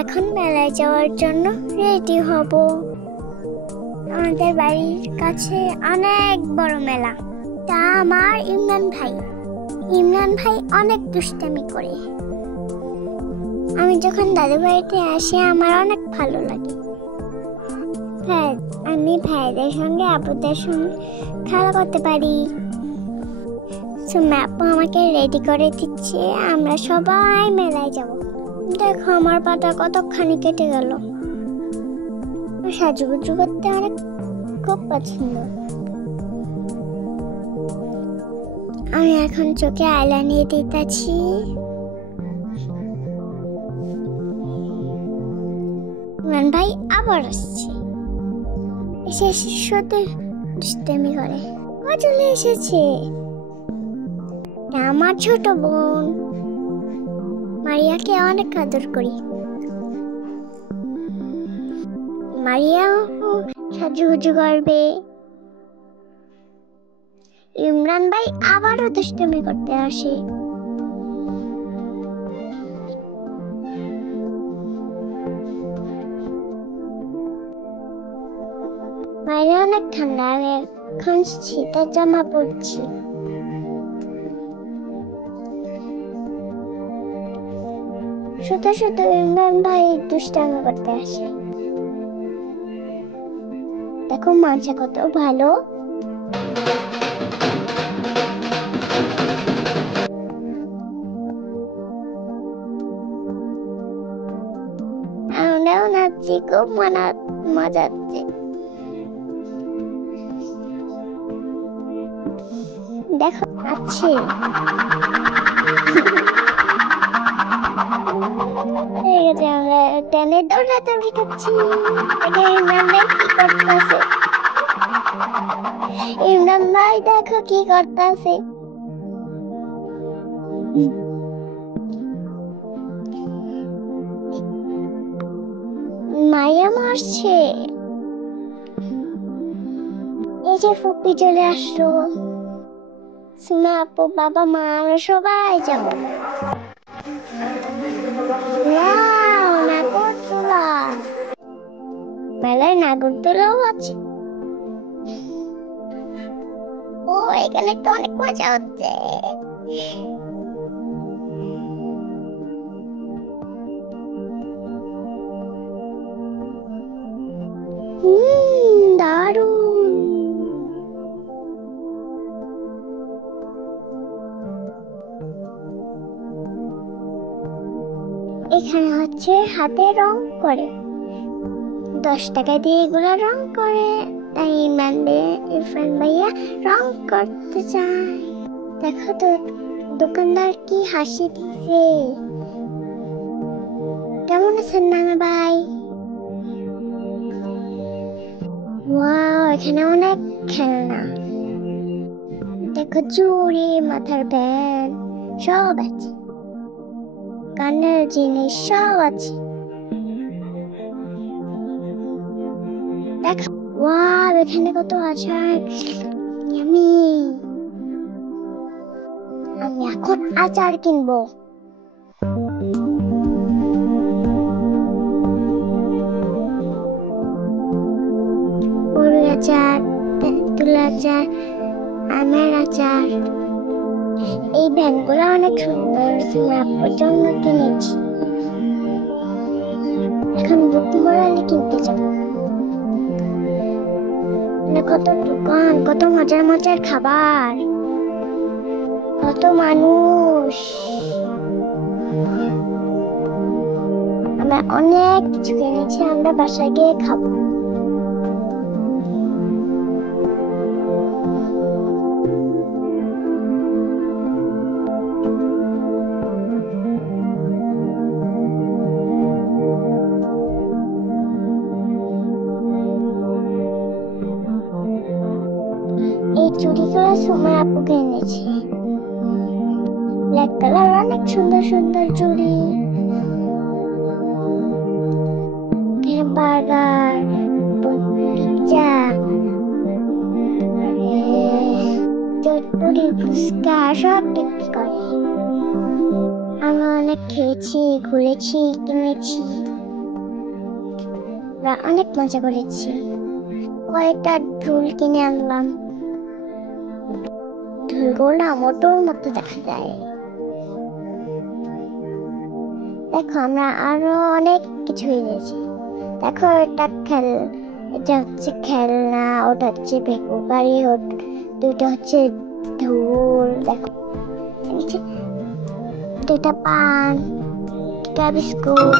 এখন মেলায় যাওয়ার জন্য রেডি হব। আমাদের বাড়ির কাছে অনেক বড় মেলা। তা আমার ইমরান ভাই অনেক দুষ্টামি করে। আমি যখন দাদু বাড়িতে আসি আমার অনেক ভালো লাগে। আমি ভাইদের সঙ্গে আপুদের সঙ্গে খেলা করতে পারি। আপু আমাকে রেডি করে দিচ্ছে, আমরা সবাই মেলায় যাব। দেখো আমার পাটা কতখানি কেটে গেল। সাজুগুজু করতে অনেক খুব পছন্দ। আমি এখন চোখে আয়লা নিয়ে দিতেছি। ইমরান ভাই আবার আসছে, এসে সাথে দুষ্টামি করে। ও চলে এসেছে, আমার ছোট বোন মারিয়াকে অনেক আদর করি। মারিয়াও সাজুগুজু করবে। ইমরান ভাই আবারও দুষ্টামি করতে আসে। বাইরে অনেক ঠান্ডা, আমি এখন শীতের জামা পরছি। শুধু শুধু ইমরান ভাই দুষ্টামি করতে আসে। দেখো মাঝে কত ভালো। আমরাও নাচছি, খুব মজা হচ্ছে। দেখো আছে আমরা টেনে দৌড়াদৌড়ি করছি। ইমরান ভাই দেখো কি করতেছে। মায়া মারছে। এই যে ফুপি চলে আসলো। সুমা আপু, বাবা, মা, আমরা সবাই যাবো। নাগরদোলা, মেলায় নাগরদোলাও আছে। ও এখানে তো অনেক মজা হচ্ছে। দারুণ। এখানে হচ্ছে হাতে রং করে, 10 টাকা দিয়ে এগুলো রং করে। তাই ইরফান ভাইয়া রং করতে চায়। দেখো তো দোকানদার কি হাসি দিছে। কেমন আছেন নানা ভাই? ওয়াও, এখানে অনেক খেলনা। দেখো চুড়ি, মাথার ব্যান্ড সব আছে, কানের জিনিস সব আছে। দেখো ওয়াও, এখানে কত আচার। আমি এখন আচার কিনবো। গরুর আচার, তেঁতুল আচার, আমের আচার। এই ভ্যানগুলো অনেক সুন্দর, আপুর জন্য কিনেছি। এখন বুক মোড়ালে কিনতে যাব। কত দোকান, কত মজার মজার খাবার, কত মানুষ। আমরা অনেক কিছু কিনেছি, আমরা বাসায় গিয়ে খাবো। এই চুড়িগুলো সুমা আপুকে এনেছি। ব্ল্যাক কালার, অনেক সুন্দর সুন্দর চুড়ি। বার্গার, পিৎজা, চটপটি, ফুচকা সব বিক্রি করে। আমরা অনেক খেয়েছি, ঘুরেছি, কিনেছি। আমরা অনেক মজা করেছি। কয়েকটা ঢোল কিনে আনলাম। ঢোলগুলো না মোটর মতো দেখা যায়। দেখো আমরা আরো অনেক কিছু এনেছি। দেখো এটা হচ্ছে খেলনা, ওটা হচ্ছে ভেকু গাড়ি, দুটো হচ্ছে ঢোল। দেখো দুটা পান, দুটা বিস্কুট।